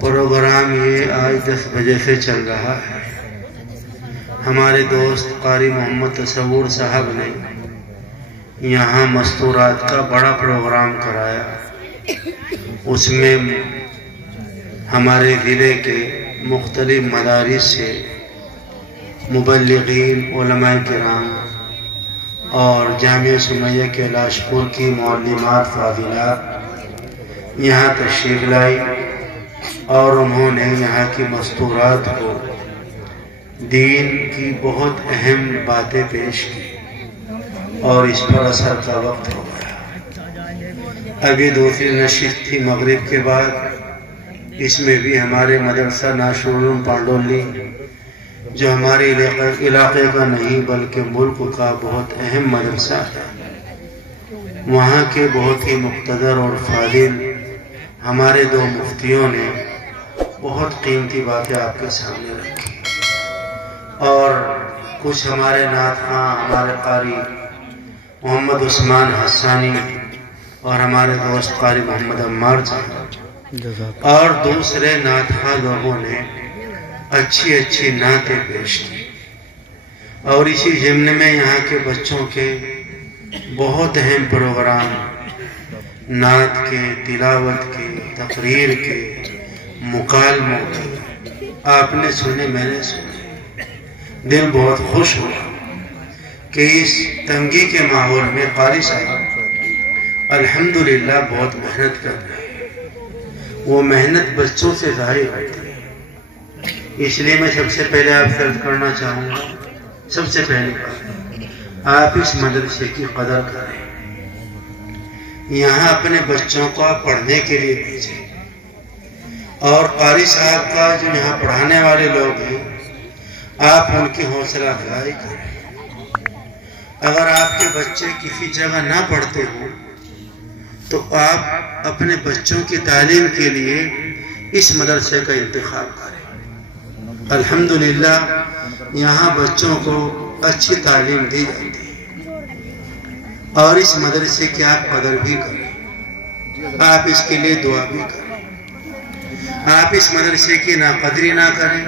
Programme یہ آج 10 بجے سے چل رہا ہے۔ ہمارے دوست قاری محمد تصور صاحب نے یہاں مستورات کا بڑا پروگرام کرایا۔ اس میں ہمارے ضلع کے مختلف مدارس سے مبلغین، علماء کرام اور جامعہ سمیہ کے لاشپور کی معلمات فاضلات یہاں تشریف لائی اور انہوں نے یہاں کی مستورات کو دین کی بہت اہم باتیں پیش کی اور اس پر اثر کا وقت ہو گیا۔ ابھی دوسری نشست تھی مغرب کے بعد، اس میں بھی ہمارے مدرسہ ناشرالعلوم پانڈولی جو ہمارے علاقے کا نہیں بلکہ ملک کا بہت اہم مدرسہ ہے، وہاں کے بہت ہی مقتدر اور فاضل ہمارے 2 مفتیوں نے بہت قیمتی باتیں آپ کے سامنے رکھی، اور کچھ ہمارے نعت خواں، ہمارے قاری محمد عثمان حسانی اور ہمارے دوست قاری محمد عمار صاحب اور دوسرے نعت خواں لوگوں نے اچھی نعتیں پیش کی، اور اسی ضمن میں یہاں کے بچوں کے بہت اہم پروگرام نعت کے، تلاوت کے، تقریر کے، مکالموں کے آپ نے سنے، میں نے سنے۔ دل بہت خوش ہوا کہ اس تنگی کے ماحول میں قاری صاحب الحمدللہ بہت محنت کر رہے ہیں۔ وہ محنت بچوں سے ظاہر ہوتی ہے۔ اس لیے میں سب سے پہلے آپ سے عرض کرنا چاہوں گا، سب سے پہلے بات آپ اس مدرسے کی قدر کریں، یہاں اپنے بچوں کو آپ پڑھنے کے لیے بھیجیں، اور قاری صاحب کا جو یہاں پڑھانے والے لوگ ہیں آپ ان کی حوصلہ افزائی کریں۔ اگر آپ کے بچے کسی جگہ نہ پڑھتے ہوں تو آپ اپنے بچوں کی تعلیم کے لیے اس مدرسے کا انتخاب کریں۔ الحمدللہ یہاں بچوں کو اچھی تعلیم دی جاتی ہے، اور اس مدرسے کی آپ قدر بھی کریں، آپ اس کے لیے دعا بھی کریں، آپ اس مدرسے کی ناقدری نہ کریں،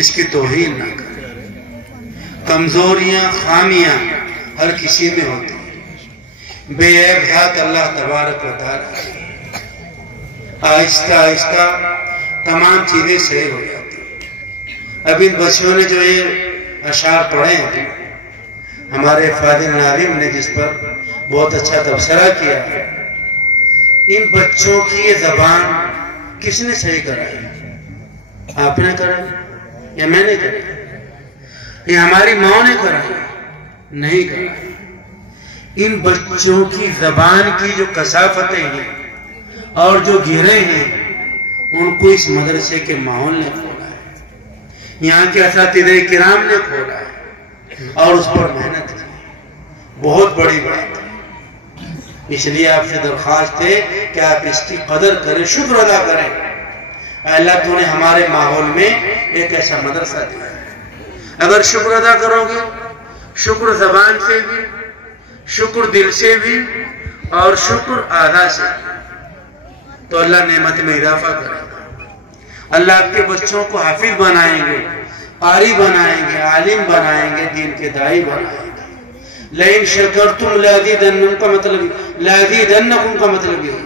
اس کی توہین نہ کریں۔ کمزوریاں، خامیاں ہر کسی میں ہوتی ہیں، بے عیب ذات اللہ تبارک و تعالی، آہستہ آہستہ تمام چیزیں صحیح ہو جاتی ہیں۔ اب ان بچوں نے جو یہ اشعار پڑھے ہیں، ہمارے فاضل ناظم نے جس پر بہت اچھا تبصرہ کیا ہے، ان بچوں کی یہ زبان کس نے صحیح کرائی؟ آپ نے کرائی یا میں نے کرائی؟ یہ ہماری ماں نے کرائی؟ نہیں کرائی۔ ان بچوں کی زبان کی جو کثافتیں ہیں اور جو گرے ہیں، ان کو اس مدرسے کے ماحول نے کھولا ہے، یہاں کے اساتذہ کرام نے کھولا ہے اور اس پر محنت کی، بہت بڑی بات ہے۔ اس لیے آپ سے درخواست ہے کہ آپ اس کی قدر کریں، شکر ادا کریں۔ اللہ تو نے ہمارے ماحول میں ایک ایسا مدرسہ دیا ہے، اگر شکر ادا کرو گے، شکر زبان سے بھی، شکر دل سے بھی، اور شکر اعضاء سے بھی، تو اللہ نعمت میں اضافہ کرے گا۔ اللہ آپ کے بچوں کو حافظ بنائیں گے، قاری بنائیں گے، عالم بنائیں گے، دین کے داعی بنائیں گے۔ لَإِن شَكَرْتُمْ لَأَزِيدَنَّكُمْ کا مطلب یہ ہے،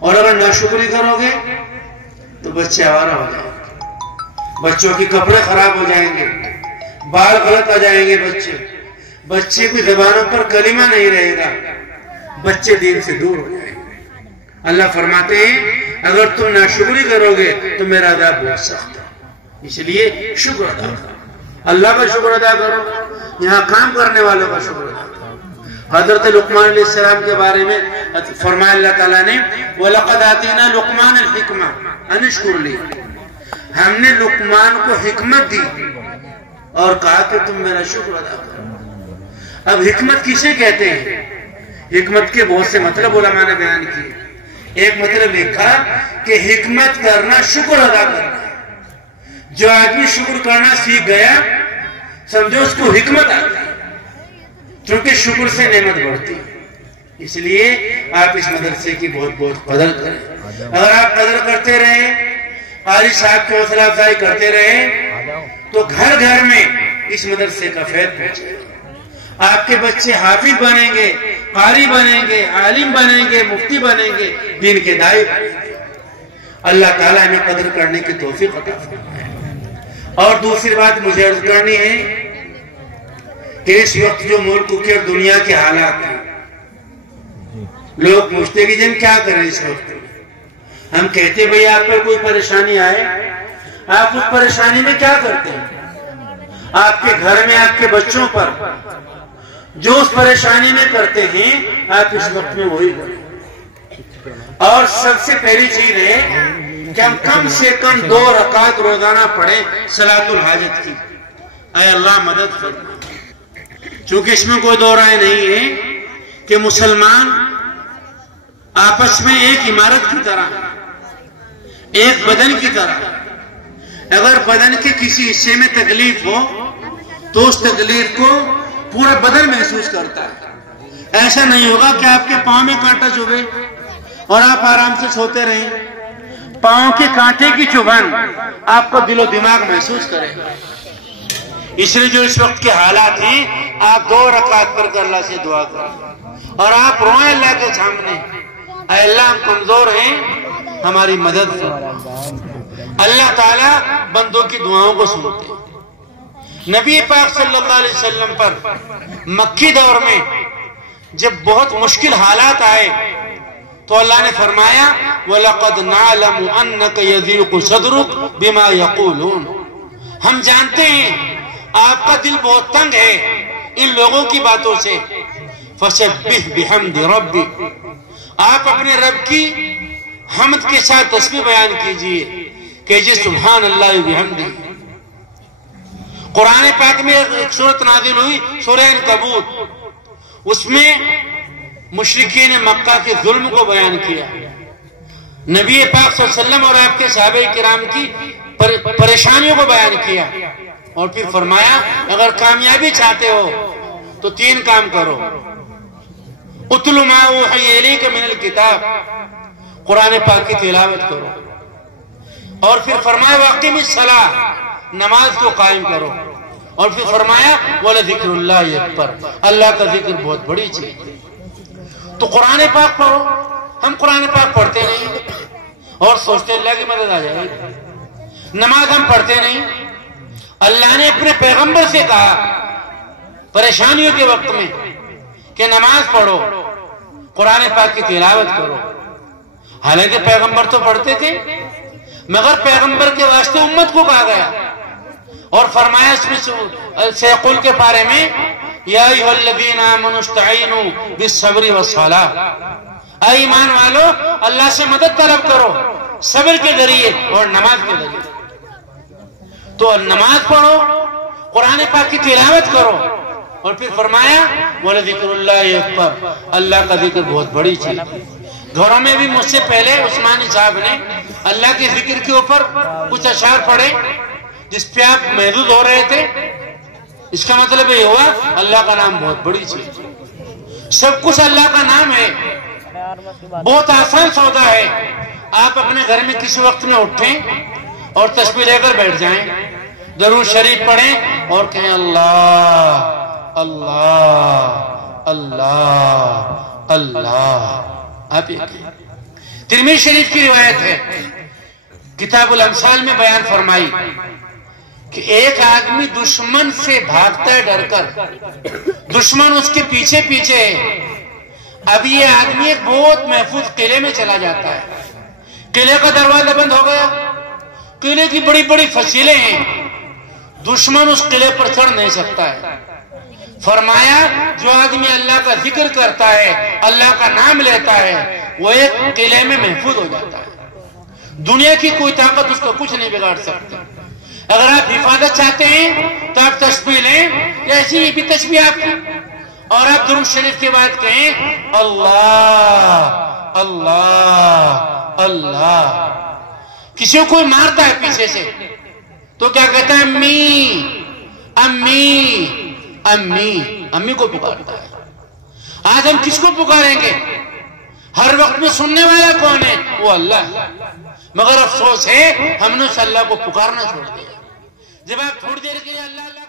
اور اگر ناشکری کرو گے تو بچے آوارہ ہو جائیں گے، بچوں کی کپڑے خراب ہو جائیں گے، بال غلط آ جائیں گے، بچے کی زبانوں پر کلمہ نہیں رہے گا، بچے دین سے دور ہو جائیں گے۔ اللہ فرماتے ہیں اگر تم ناشکری کرو گے تو میرا عذاب بہت سخت ہے، اس لیے شکر ادا کرو، اللہ کا شکر ادا کرو، یہاں کام کرنے والوں کا شکر ادا کرو۔ حضرت لقمان علیہ السلام کے بارے میں فرمایا اللہ تعالیٰ نے وَلَقَدْ آتَيْنَا لُقْمَانَ الْحِكْمَةَ أَنِ اشْكُرْ لِي، ہم نے لقمان کو حکمت دی اور کہا کہ تم میرا شکر ادا کرو۔ اب حکمت کسے کہتے ہیں؟ حکمت کے بہت سے مطلب علماء نے بیان کیے۔ ایک مطلب لکھا کہ حکمت کرنا شکر ادا کرنا ہے۔ جو آدمی شکر کرنا سیکھ گیا سمجھو اس کو حکمت آ گئی، کیونکہ شکر سے نعمت بڑھتی ہے۔ اس لیے آپ اس مدرسے کی بہت بہت قدر کریں۔ اگر آپ قدر کرتے رہیں قاری صاحب کی حوصلہ افزائی کرتے رہے تو گھر گھر میں اس مدرسے کا فیض پہنچے گا۔ آپ کے بچے حافظ بنیں گے، قاری بنیں گے، عالم بنیں گے، مفتی بنیں گے، دین کے داعی بنیں گے۔ اللہ تعالیٰ ہمیں قدر کرنے کی توفیق عطا فرمائے۔ اور دوسری بات مجھے عرض کرنی ہے کہ اس وقت جو ملک کے اور دنیا کے حالات ہیں، لوگ پوچھتے کہ جن کیا کریں اس وقت؟ ہم کہتے بھئی آپ پر کوئی پریشانی آئے، آپ اس پریشانی میں کیا کرتے ہیں؟ آپ کے گھر میں آپ کے بچوں پر جو اس پریشانی میں کرتے ہیں آپ اس وقت میں وہی کریں۔ اور سب سے پہلی چیز ہے کہ ہم کم سے کم 2 رکعت روزانہ پڑھیں صلاۃ الحاجت کی۔ اے اللہ مدد فرما، چونکہ اس میں کوئی دو رائے نہیں ہے کہ مسلمان آپس میں ایک عمارت کی طرح، ایک بدن کی طرح، اگر بدن کے کسی حصے میں تکلیف ہو تو اس تکلیف کو پورا بدن محسوس کرتا ہے۔ ایسا نہیں ہوگا کہ آپ کے پاؤں میں کانٹا چبھے اور آپ آرام سے سوتے رہیں۔ پاؤں کے کانٹے کی چبھن آپ کو دل و دماغ محسوس کرے گا۔ اس لیے جو اس وقت کے حالات ہیں آپ 2 رکعت پڑھ کر اللہ سے دعا کریں اور آپ روئیں اللہ کے سامنے، اے اللہ ہم کمزور ہیں، ہماری مدد کریں۔ اللہ تعالیٰ بندوں کی دعاؤں کو سنتے ہیں۔ نبی پاک صلی اللہ علیہ وسلم پر مکی دور میں جب بہت مشکل حالات آئے تو اللہ نے فرمایا وَلَقَدْ نَعْلَمُ أَنَّكَ يَضِيقُ صَدْرُكَ بِمَا يَقُولُونَ، ہم جانتے ہیں آپ کا دل بہت تنگ ہے ان لوگوں کی باتوں سے۔ فَسَبِّحْ بِحَمْدِ رَبِّكَ، آپ اپنے رب کی حمد کے ساتھ تسبیح بیان کیجئے کہ جی سبحان اللہ بحمدہ۔ قرآن پاک میں ایک سورت نازل ہوئی سورہ عنکبوت، اس میں مشرکین مکہ کے ظلم کو بیان کیا، نبی پاک صلی اللہ علیہ وسلم اور آپ کے صحابہ کرام کی پریشانیوں کو بیان کیا، اور پھر فرمایا اگر کامیابی چاہتے ہو تو 3 کام کرو۔ اتل ما اوحی الیک من الکتاب، قرآن پاک کی تلاوت کرو، اور پھر فرمایا واقیم الصلاۃ، نماز کو قائم کرو، اور پھر فرمایا وَلَذِكْرُ اللَّهِ اکبر، اللہ کا ذکر بہت بڑی چیز ہے۔ تو قرآن پاک پڑھو، ہم قرآن پاک پڑھتے نہیں اور سوچتے اللہ کی مدد آ جائے گی۔ نماز ہم پڑھتے نہیں، اللہ نے اپنے پیغمبر سے کہا پریشانیوں کے وقت میں کہ نماز پڑھو، قرآن پاک کی تلاوت کرو۔ حالانکہ پیغمبر تو پڑھتے تھے، مگر پیغمبر کے واسطے امت کو کہا گیا اور فرمایا اس میں سیقل کے بارے میں یا ایھا الذین آمنوا استعینوا بالصبر والصلاۃ، اے ایمان والو اللہ سے مدد طلب کرو صبر کے ذریعے اور نماز کے ذریعے۔ تو نماز پڑھو، قرآن پاک کی تلاوت کرو، اور پھر فرمایا وَلَذِكْرُ اللَّهِ اکبر، اللہ کا ذکر بہت بڑی چیز ہے۔ گھروں میں بھی مجھ سے پہلے عثمانی صاحب نے اللہ کے ذکر کے اوپر کچھ اشعار پڑھے جس پہ آپ محدود ہو رہے تھے۔ اس کا مطلب یہ ہوا اللہ کا نام بہت بڑی چیز ہے، سب کچھ اللہ کا نام ہے، بہت آسان سودا ہے۔ آپ اپنے گھر میں کسی وقت میں اٹھیں اور تسبیح لے کر بیٹھ جائیں، درود شریف پڑھیں اور کہیں اللہ اللہ اللہ اللہ۔ آپ یہ کہیں۔ ترمذی شریف کی روایت ہے، کتاب الامثال میں بیان فرمائی کہ ایک آدمی دشمن سے بھاگتا ہے ڈر کر، دشمن اس کے پیچھے پیچھے ہے۔ اب یہ آدمی ایک بہت محفوظ قلعے میں چلا جاتا ہے، قلعے کا دروازہ بند ہو گیا، قلعے کی بڑی بڑی فصیلیں ہیں، دشمن اس قلعے پر چڑھ نہیں سکتا ہے۔ فرمایا جو آدمی اللہ کا ذکر کرتا ہے، اللہ کا نام لیتا ہے، وہ ایک قلعے میں محفوظ ہو جاتا ہے، دنیا کی کوئی طاقت اس کو کچھ نہیں بگاڑ سکتی۔ اگر آپ حفاظت چاہتے ہیں تو آپ تسبیح لیں، ایسی یہ بھی تسبیح آپ کی، اور آپ درود شریف کے بعد کہیں اللہ اللہ اللہ۔ کسی کو کوئی مارتا ہے پیچھے سے تو کیا کہتا ہے امی امی امی، امی کو پکارتا ہے۔ آج ہم کس کو پکاریں گے؟ ہر وقت میں سننے والا کون ہے؟ وہ اللہ۔ مگر افسوس ہے ہم نے اس اللہ کو پکارنا چھوڑ دیا. جب آپ تھوڑی دیر کے لیے اللہ